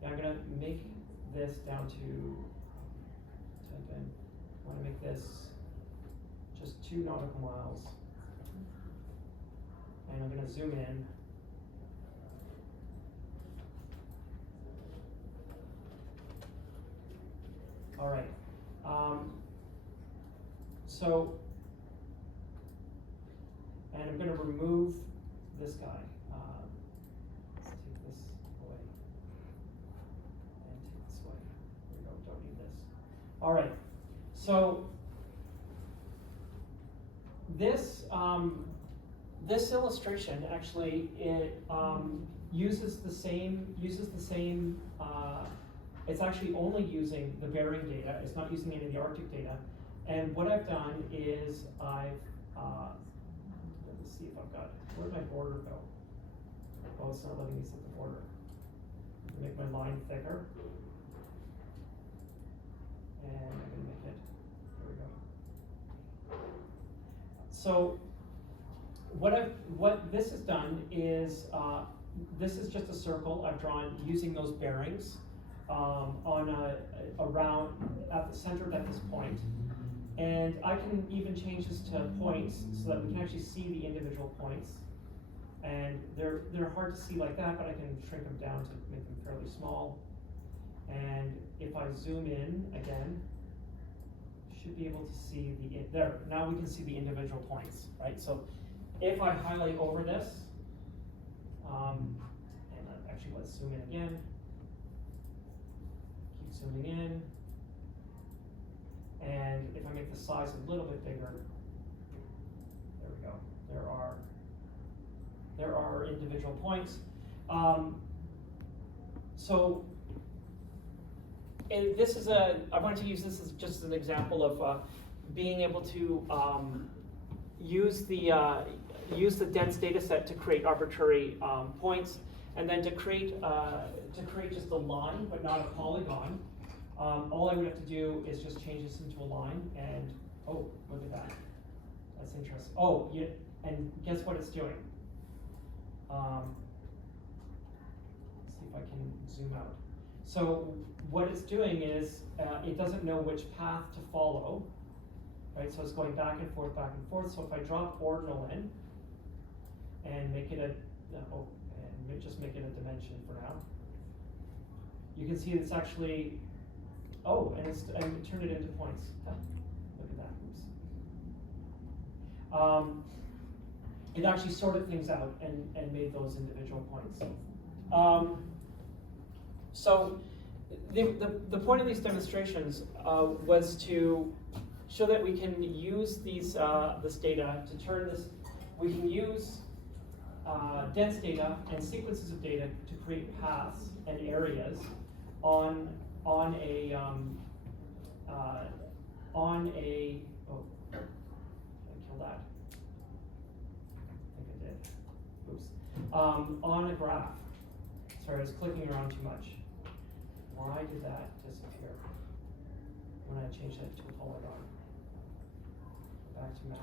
Yeah, I'm going to make this down to, type in, I want to make this just 2 nautical miles. And I'm going to zoom in. All right. And I'm going to remove this guy. Let's take this away. And take this away. There we go, don't need this. All right. So this this illustration actually uses the same. It's actually only using the bearing data. It's not using any of the Arctic data. And what I've done is let's see if I've got, where'd my border go? Oh, it's not letting me set the border. Make my line thicker. And I'm gonna make it, there we go. So what this has done is, this is just a circle I've drawn using those bearings around at the center at this point. And I can even change this to points so that we can actually see the individual points. And they're hard to see like that, but I can shrink them down to make them fairly small. And if I zoom in again, should be able to see there. Now we can see the individual points, right? So if I highlight over this, and actually let's zoom in again. Keep zooming in. And if I make the size a little bit bigger, there we go. There are individual points. And this is I wanted to use this as just an example of being able to use the dense data set to create arbitrary points, and then to create just a line, but not a polygon. All I would have to do is just change this into a line, and oh, look at that. That's interesting. Oh, yeah, and guess what it's doing? Let's see if I can zoom out. So what it's doing is it doesn't know which path to follow, right? So it's going back and forth, back and forth. So if I drop ordinal in and make it just make it a dimension for now, you can see it's actually, and turn it into points. Look at that. Oops. it actually sorted things out and made those individual points. So the point of these demonstrations was to show that we can use these this data to turn this. We can use dense data and sequences of data to create paths and areas on a oh, I killed that. I think I did. Oops. On a graph. Sorry, I was clicking around too much. Why did that disappear when I changed it to a polygon? Back to map.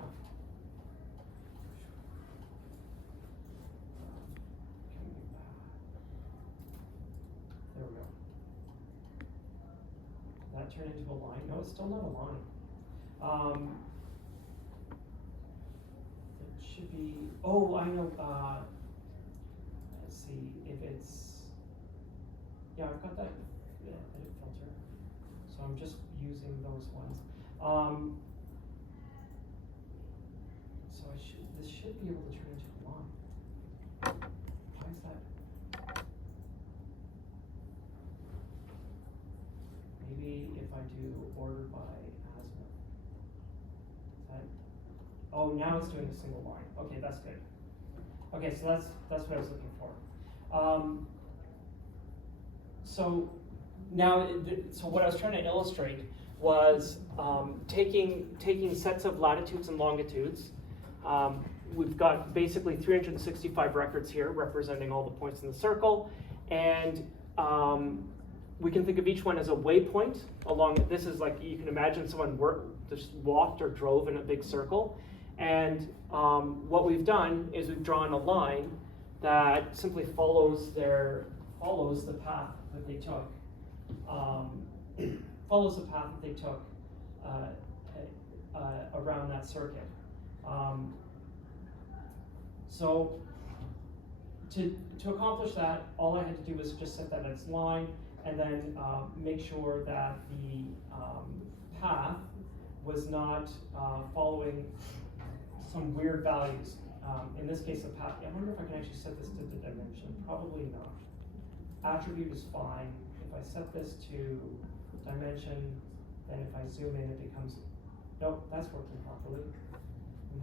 There we go. Did that turn into a line? No, it's still not a line. It should be, oh, I know, let's see if it's, yeah, I've got that edit filter. So I'm just using those ones. So this should be able to turn into a line. Why is that? Maybe if I do order by azimuth. Oh, now it's doing a single line. Okay, that's good. Okay, so that's what I was looking for. So now, so what I was trying to illustrate was taking sets of latitudes and longitudes. We've got basically 365 records here representing all the points in the circle, and we can think of each one as a waypoint along. This is like, you can imagine someone just walked or drove in a big circle, and what we've done is we've drawn a line that simply follows the path that they took. Follows the path that they took around that circuit. So to accomplish that, all I had to do was just set that as line, and then make sure that the path was not following some weird values. In this case, the path, I wonder if I can actually set this to the dimension. Probably not. Attribute is fine. If I set this to dimension, then if I zoom in, it becomes, nope, that's working properly.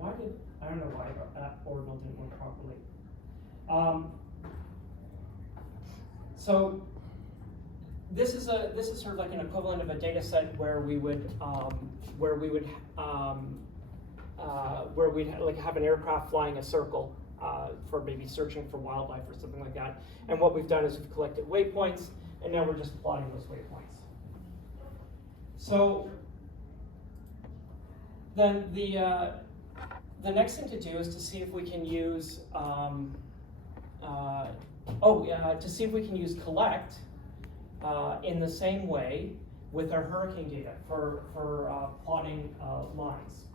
I don't know why that ordinal didn't work properly. So this is sort of like an equivalent of a data set where we'd like have an aircraft flying a circle for maybe searching for wildlife or something like that. And what we've done is we've collected waypoints, and now we're just plotting those waypoints. So then the next thing to do is to see if we can use to see if we can use collect in the same way with our hurricane data for plotting lines.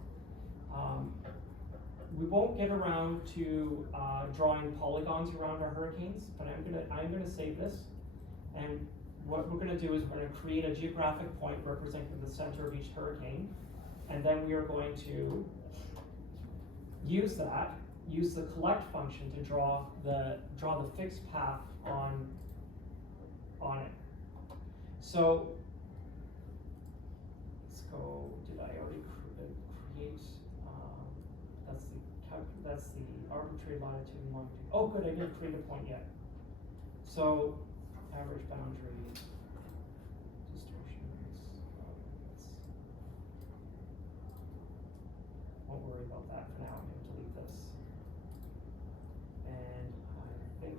We won't get around to drawing polygons around our hurricanes, but I'm gonna save this, and what we're gonna do is we're gonna create a geographic point representing the center of each hurricane, and then we are going to use the collect function to draw the fixed path on it. So let's go. Did I already create? That's the arbitrary latitude and longitude. Oh, good, I didn't create a point yet. So average boundary distortions. Won't worry about that for now. I'm going to delete this. And I think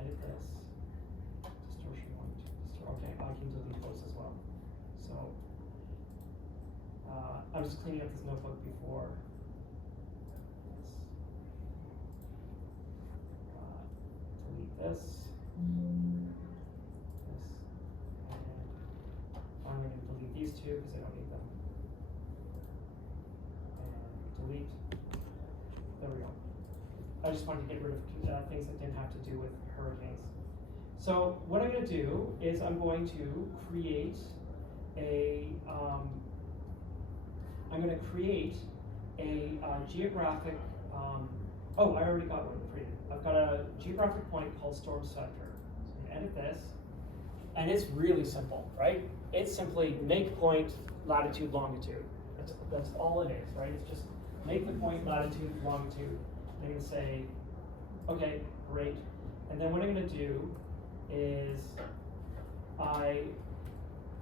edit this. Distortion 1, 2. Okay, I can delete those as well. So I'm just cleaning up this notebook before delete this, and finally I'm going to delete these two because I don't need them, and delete. There we go. I just wanted to get rid of things that didn't have to do with hurricanes. So what I'm going to do is I'm going to create a geographic, oh, I already got one created. I've got a geographic point called storm center. So I'm gonna edit this, and it's really simple, right? It's simply make point, latitude, longitude. That's all it is, right? It's just make the point, latitude, longitude. I'm gonna say, okay, great. And then what I'm gonna do is I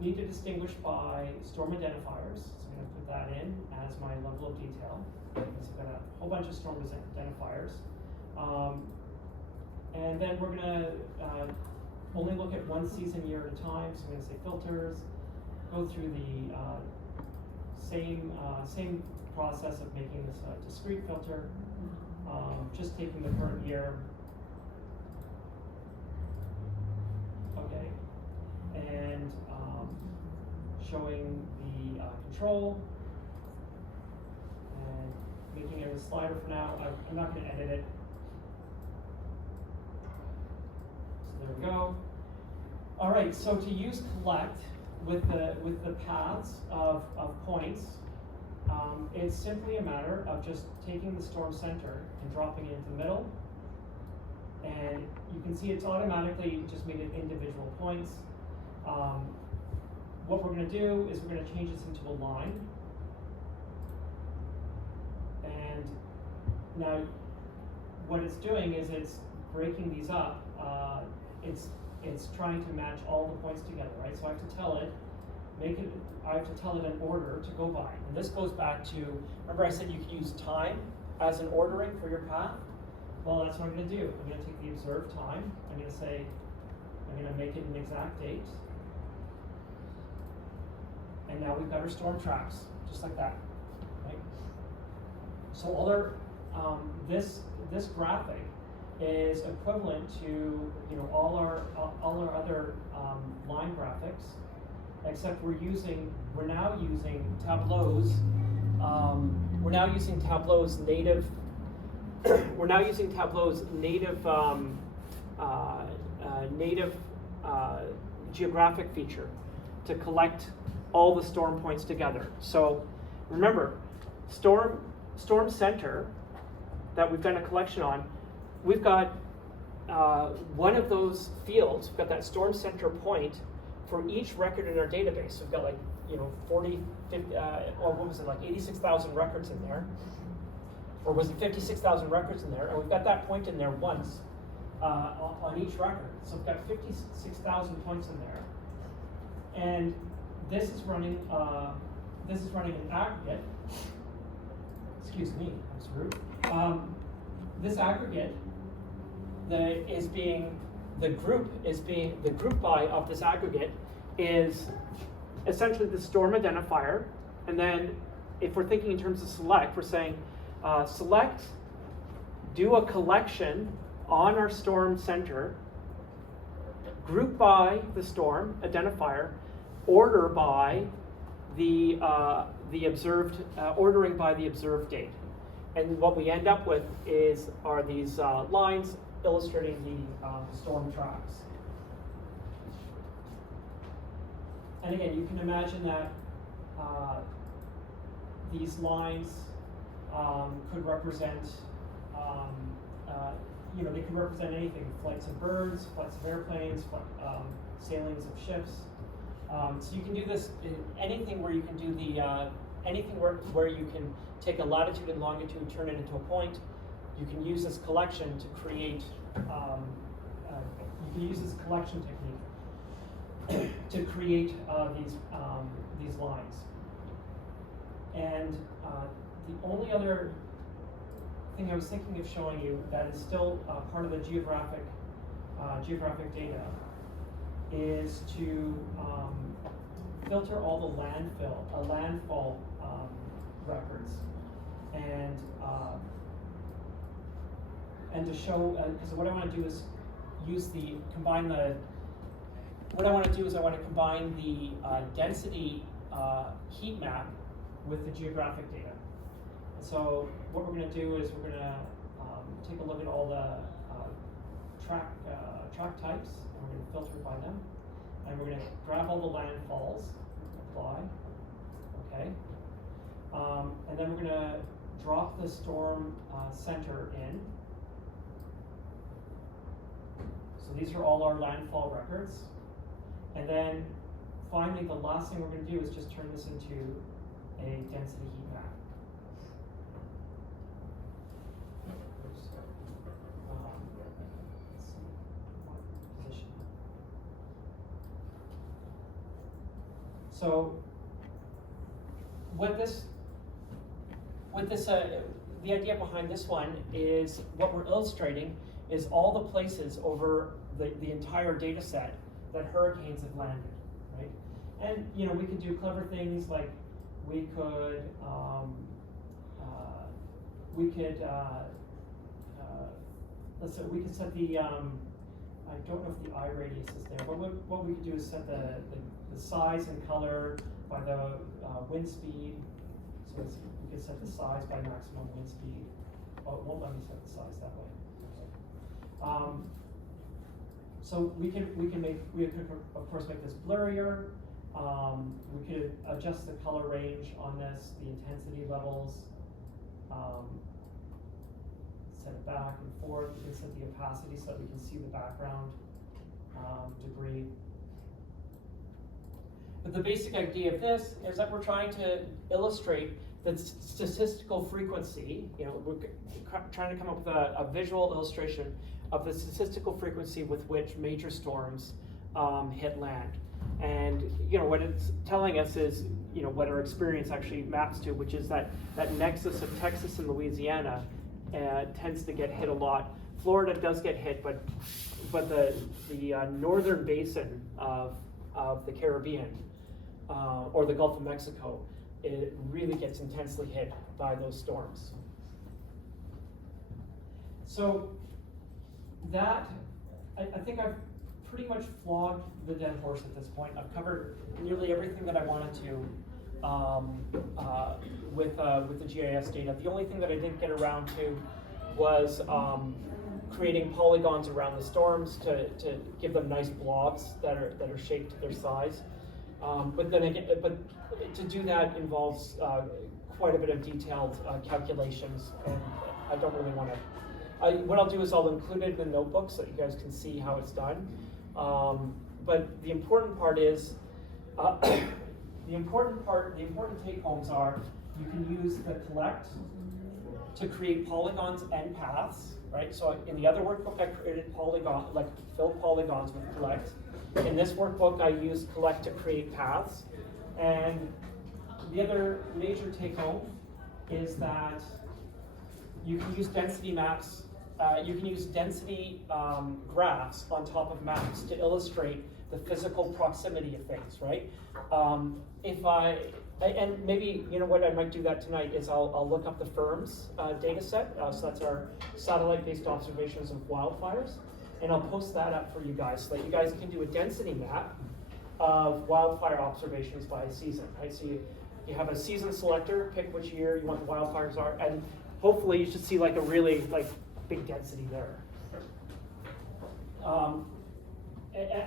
need to distinguish by storm identifiers. So I'm gonna put that in as my level of detail. So I've got a whole bunch of storm identifiers. And then we're gonna only look at one season year at a time. So I'm gonna say filters, go through the same process of making this a discrete filter, just taking the current year. Okay, and showing the control and making it a slider for now. I'm not going to edit it. So there we go. All right, so to use collect with the paths of points, it's simply a matter of just taking the storm center and dropping it into the middle. And you can see it's automatically just made it individual points. What we're going to do is we're going to change this into a line. And now what it's doing is it's breaking these up. It's trying to match all the points together, right? So I have to tell it, I have to tell it an order to go by. And this goes back to, remember I said you could use time as an ordering for your path? Well, that's what I'm going to do. I'm going to take the observed time. I'm going to say, I'm going to make it an exact date. And now we've got our storm tracks, just like that, right? So all our, this graphic is equivalent to all our other line graphics, except we're now using Tableau's. We're now using Tableau's native. We're now using Tableau's native geographic feature to collect all the storm points together. So remember, storm center that we've done a collection on, we've got one of those fields, we've got that storm center point for each record in our database. So we've got 40, 50, or what was it, 86,000 records in there. Or was it 56,000 records in there? And we've got that point in there once on each record. So we've got 56,000 points in there. And this is running an aggregate. Excuse me, that's rude. This aggregate the group by of this aggregate is essentially the storm identifier. And then if we're thinking in terms of select, we're saying select, do a collection on our storm center, group by the storm identifier, order by the observed, ordering by the observed date. And what we end up with are these lines illustrating the storm tracks. And again, you can imagine that these lines could represent, they could represent anything: flights of birds, flights of airplanes, sailings of ships. So you can do this in anything where you can do where you can take a latitude and longitude, turn it into a point. You can use this collection to create. You can use this collection technique to create these lines. And the only other thing I was thinking of showing you that is still part of the geographic data is to filter all the landfall records, and to show, because what I want to do is combine the density heat map with the geographic data. And so what we're going to do is we're going to take a look at all the track types, and we're going to filter by them, and we're going to grab all the landfalls, apply, okay, and then we're going to drop the storm center in. So these are all our landfall records. And then finally, the last thing we're going to do is just turn this into a density heat map. Let's see what position. So the idea behind this one is what we're illustrating is all the places over the entire data set that hurricanes have landed, right? And you know, we could do clever things like we could let's say we could set the I don't know if the eye radius is there, but what we could do is set the size and color by the wind speed. So we could set the size by maximum wind speed. Oh, it won't let me set the size that way. So we could of course make this blurrier. We could adjust the color range on this, the intensity levels, set it back and forth. We can set the opacity so that we can see the background debris. But the basic idea of this is that we're trying to illustrate the statistical frequency. You know, we're trying to come up with a visual illustration of the statistical frequency with which major storms hit land. And you know, what it's telling us is, you know, what our experience actually maps to, which is that nexus of Texas and Louisiana tends to get hit a lot. Florida does get hit, but the northern basin of the Caribbean or the Gulf of Mexico, it really gets intensely hit by those storms. So that, I think I've pretty much flogged the dead horse at this point. I've covered nearly everything that I wanted to with the GIS data. The only thing that I didn't get around to was creating polygons around the storms to give them nice blobs that are shaped to their size. But then again, to do that involves quite a bit of detailed calculations, and I don't really want to. What I'll do is I'll include it in the notebook so that you guys can see how it's done. But the important part is, the important take homes are, you can use the collect to create polygons and paths, right? So in the other workbook I created filled polygons with collect. In this workbook I used collect to create paths. And the other major take home is that you can use density maps. You can use density graphs on top of maps to illustrate the physical proximity of things, right? And maybe, you know what, I might do that tonight is I'll look up the FIRMS data set. So that's our satellite-based observations of wildfires. And I'll post that up for you guys so that you guys can do a density map of wildfire observations by season, right? So you have a season selector, pick which year you want the wildfires are, and hopefully you should see like a really big density there.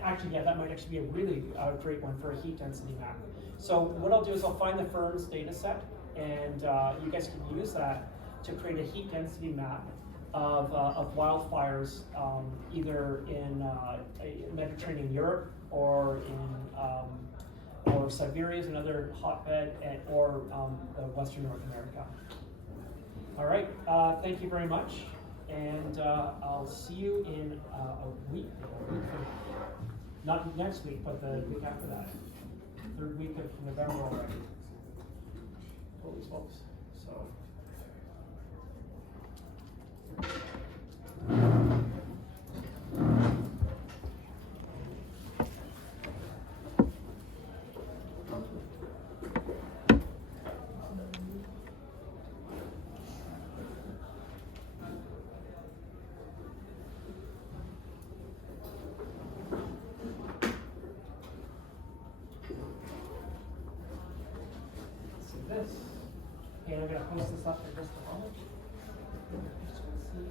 Actually, yeah, that might actually be a really great one for a heat density map. So what I'll do is I'll find the FIRMS data set, and you guys can use that to create a heat density map of wildfires, either in Mediterranean Europe or or Siberia is another hotbed, or Western North America. All right, thank you very much. And I'll see you in a week. Not next week, but the week after that. 3rd week of November already. Holy smokes. So. This. Okay, I'm going to post this up in just a moment. Just want to see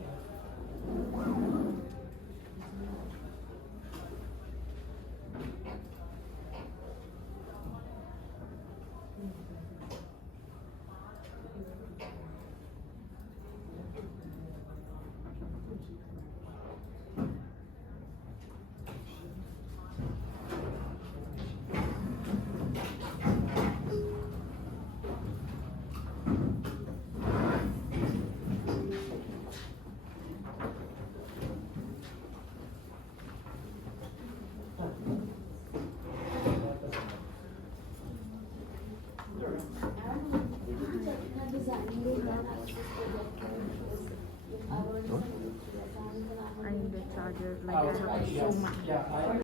analysis projector shows if I were to send it to your parents and I'm I need a charger. Like Oh, I have so yes. much. Yeah,